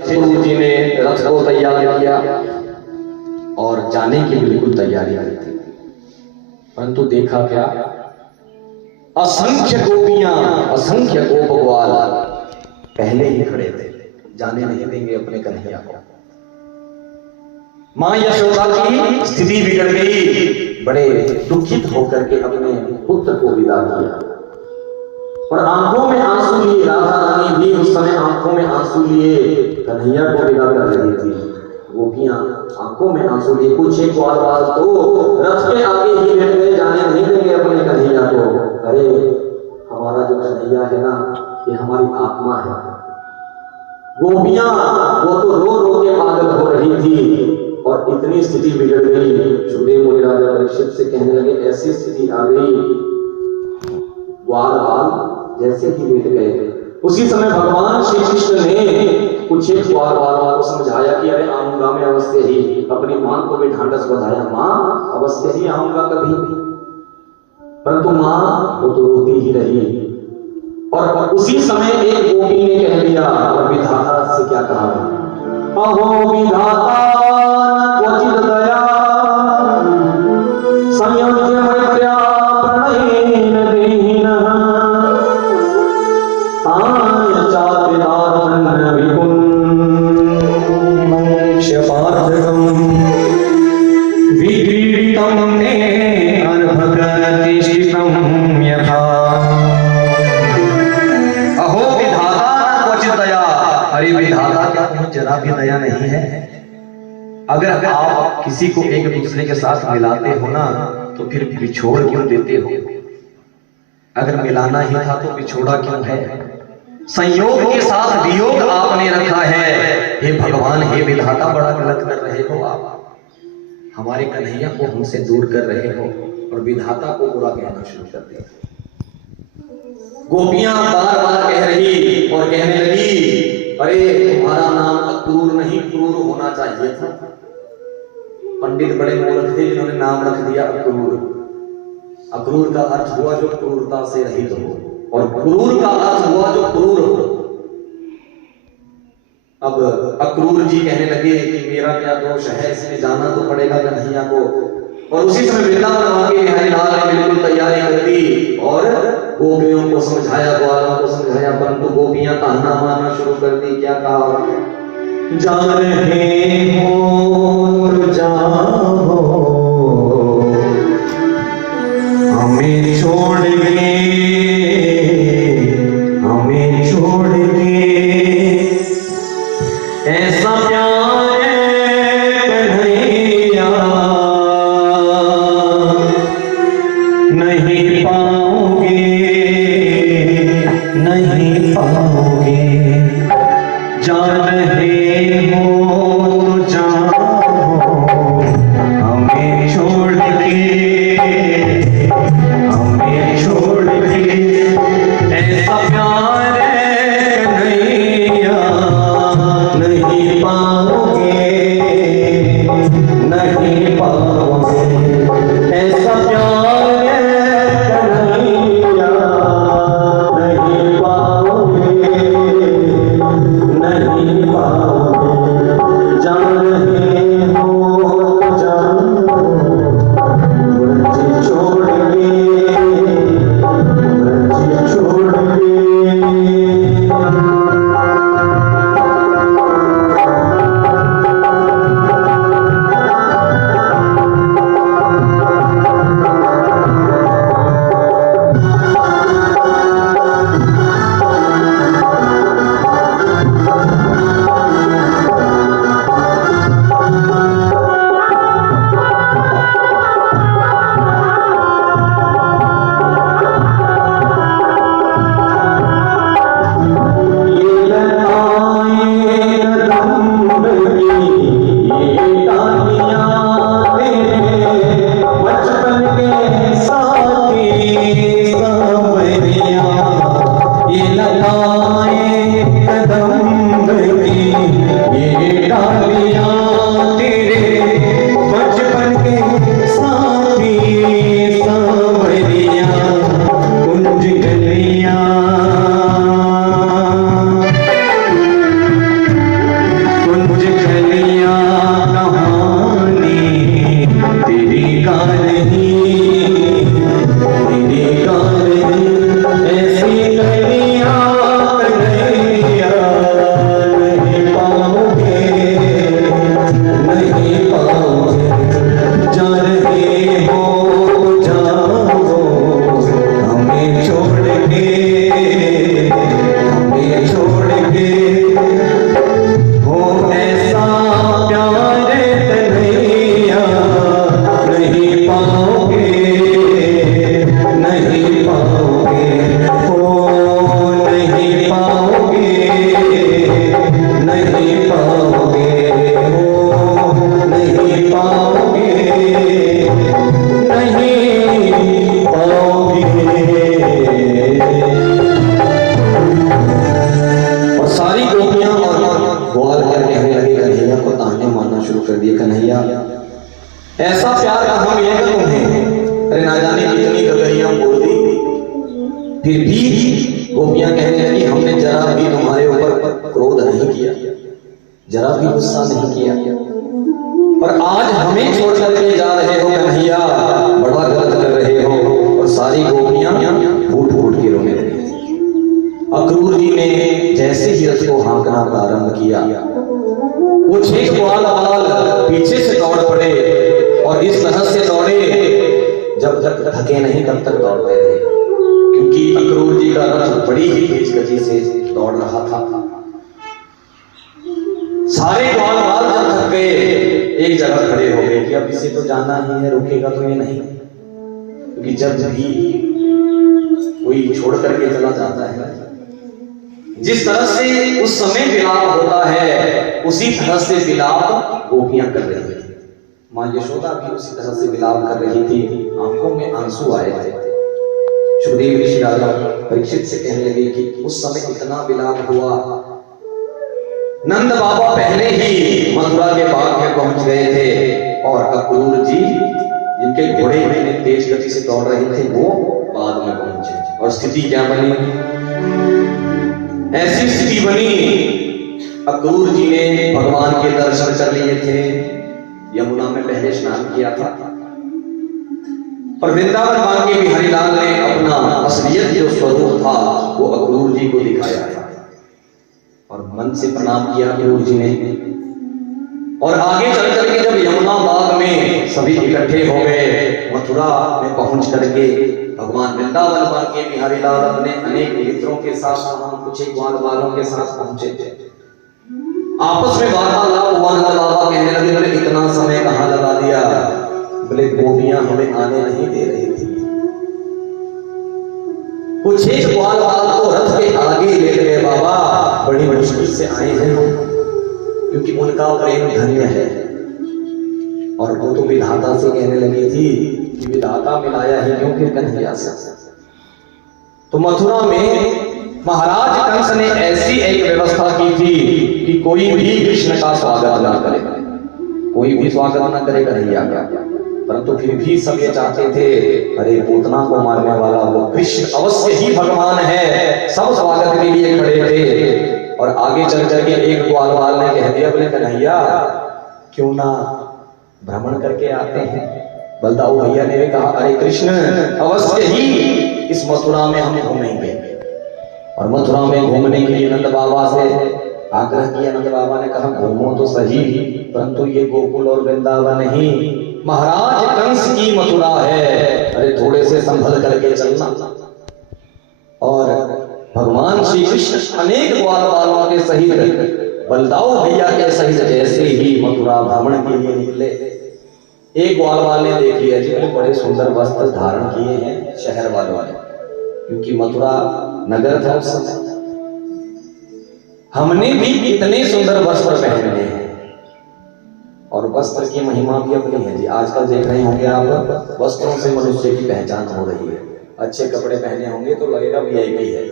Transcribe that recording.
गुरु जी ने रथ को तैयार किया और जाने की बिल्कुल तैयारी की थी, परंतु देखा क्या, असंख्य गोपियां, असंख्य गोप ग्वाल पहले ही खड़े थे, जाने नहीं देंगे अपने कन्हैया को। मां यशोदा की स्थिति बिगड़ गई, बड़े दुखित होकर के अपने पुत्र को विदा किया और आंखों में आंसू लिए, राधा रानी भी उस समय आंखों में आंसू लिए कन्हैया को विदा कर रही थी। गोपियां आंखों में आंसू लिए, कुछ एक बार तो रथ के आगे ही बैठ गए, जाने नहीं देंगे अपने कन्हैया को। अरे हमारा जो कन्हैया है ना, ये हमारी आत्मा है। गोपियां वो तो रो रो के पागल हो रही थी और इतनी स्थिति बिगड़ गई, सुखदेव मुनि राजा परीक्षित से कहने लगे, ऐसी स्थिति आ गई, ग्वाल बाल जैसे ही लेट गए। उसी समय भगवान श्री कृष्ण ने कुछ एक ग्वाल बालों को समझाया कि अरे आऊंगा मैं अवश्य ही, अपनी मां को भी ढांढस बधाया, मां अवश्य ही आऊंगा कभी, परंतु मां वो तो रोती ही रही। और उसी समय एक गोपी ने कह दिया, और विधाता से क्या कहा, अहो विधाता क्वचित दया संयोज्य मैत्र्या प्रणयेन देहिनः ताय चातिदार्थं विपुन्नक्षपार्थकं विक्रीडितं तेन भगतिष्ठितं यथा। अहो विधाता क्वचित दया, अरे विधाता क्या तुम्हें जरा भी दया नहीं है? अगर आप किसी को एक दूसरे के साथ मिलाते हो ना, तो फिर बिछोड़ क्यों देते हो? अगर मिलाना ही था तो बिछोड़ा क्यों है? संयोग के साथ वियोग आपने रखा है। हे भगवान, हे विधाता, बड़ा गलत कर रहे हो आप। हमारे कन्हैया को हमसे दूर कर रहे हो और विधाता को बुरा कहना शुरू कर दिया। गोपियां बार बार कह रही और कहने लगी, अरे तुम्हारा नाम अक्रूर नहीं क्रूर होना चाहिए था। पंडित बड़े मूर्ख थे जिन्होंने नाम रख दिया अक्रूर। अक्रूर का अर्थ हुआ जो क्रूरता से रहित हो, और क्रूर का अर्थ हुआ जो क्रूर हो। अब अक्रूर जी कहने लगे कि मेरा क्या दोष है, इसमें जाना तो पड़ेगा कन्हैया को। और उसी समय वृंदावन आके हरिलाल ने बिल्कुल तैयारी कर दी और गोपियों को समझाया, ग्वालों को समझाया, परंतु गोपियां ताना मारना शुरू कर दी। क्या कहा, जा रहे हो जाओ, हमें छोड़ के, हमें छोड़ के, ऐसा प्यार कन्हैया नहीं पाओगे, नहीं पाओगे। जा रहे हो तो जाओ, हमें छोड़ के, हमें छोड़ के, ऐसा प्यार कन्हैया नहीं पाओगे, नहीं पाओगे। ऐसा प्यार कन्हैया नहीं पाओगे, नहीं पाओगे। आकर कहने लगे, कन्हैया को ताने मारना शुरू कर दिए। कन्हैया ऐसा प्यार कहाँ मिलेगा तुम्हें? अरे ना जाने कितनी गगरियां बोल दी, फिर भी गोपियां कहने लगी हमने जरा भी तुम्हारे ऊपर क्रोध नहीं किया, जरा भी गुस्सा नहीं किया, और आज हमें छोड़ करके जा रहे हो कन्हैया, बड़ा गलत कर रहे हो। और सारी गोपियां फूट फूट के रोने लगी। अक्रूर जी ने जैसे ही रथ को हाँकना प्रारंभ किया, वो 6 ग्वाल बाल पीछे से दौड़ पड़े और इस तरह से दौड़े जब तक थके नहीं तब तक दौड़ते रहे, क्योंकि अक्रूर जी का रथ बड़ी ही तेज गति से दौड़ रहा था। सारे ग्वाल बाल जब थक गए एक जगह खड़े हो गए कि अब इसे तो जाना ही है, रुकेगा तो ये नहीं, क्योंकि जब भी कोई छोड़ करके चला जाता है, जिस तरह से उस समय विलाप होता है उसी तरह से विलाप गोपियां कर रही थी। मां यशोदा भी उसी तरह से विलाप कर रही थी, आंखों में आंसू आए थे। सुखदेव ऋषि राजा परीक्षित से कहने लगे कि उस समय इतना विलाप हुआ, नंद बाबा पहले ही मथुरा के बाग में पहुंच गए थे और अक्रूर जी जिनके घोड़े इतने तेज गति से दौड़ रहे थे वो बाग में पहुंचे। और स्थिति क्या बनी? ऐसी स्थिति बनी, अक्रूर जी ने भगवान के दर्शन कर लिए थे, यमुना में पहले स्नान किया था, और वृंदावन बांके बिहारी लाल ने अपना असलियत जो स्वरूप था वो अक्रूर जी को दिखाया था, और मन से प्रणाम किया अक्रूर जी ने। और आगे चल करके जब यमुना बाग में सभी इकट्ठे हो गए, मथुरा में पहुंच करके भगवान वृंदावन बांके बिहारी लाल अपने अनेक मित्रों के साथ कुछ एक ग्वाल बालों के साथ पहुंचे थे। आपस में वार्तालाप हुआ, नंद बाबा कहने लगे बोले इतना समय कहाँ लगा दिया, बोले गोपियां हमें आने नहीं दे रही थी, कुछ एक ग्वाल बाल तो रथ के आगे ले गए बाबा, बड़ी मुश्किल से आए हैं हम, क्योंकि उनका प्रेम धन्य है। और वो तो विधाता से कहने लगी थी कि विधाता मिलाया ही क्यों फिर कन्हैया से। तो मथुरा में महाराज कंस ने ऐसी एक व्यवस्था की थी कि कोई भी कृष्ण का स्वागत ना करे, कोई भी स्वागत ना करे कन्हैया का, परंतु फिर भी सब ये चाहते थे अरे पूतना को मारने वाला वो कृष्ण अवश्य ही भगवान है, सब स्वागत के लिए खड़े थे। और आगे चल करके एक ग्वालवाल ने कह दिया बोले कन्हैया क्यों ना भ्रमण करके आते हैं। बलदाऊ भैया ने भी कहा अरे कृष्ण अवश्य ही इस मथुरा में हम घूमेंगे, और मथुरा में घूमने के लिए नंद बाबा से आग्रह किया। नंद बाबा ने कहा घूमो तो सही, परंतु ये गोकुल और वृंदावन नहीं महाराज कंस की मथुरा है, अरे थोड़े से संभल करके चलना। और भगवान श्री कृष्ण अनेक ग्वालवालों के सहित बलदाऊ भैया के सहित जैसे ही मथुरा भ्रमण के लिए निकले, एक ग्वालवाल ने देख लिया जी बड़े सुंदर वस्त्र धारण किए हैं शहर वालों ने, क्योंकि मथुरा नगर था उस समय, हमने भी इतने सुंदर वस्त्र पहने हैं। और वस्त्र की महिमा भी अपनी है जी। आजकल देख रहे होंगे आप, वस्त्रों से मनुष्य की पहचान हो रही है। अच्छे कपड़े पहने होंगे तो लगेगा वीआईपी है,